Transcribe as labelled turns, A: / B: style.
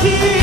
A: aqui.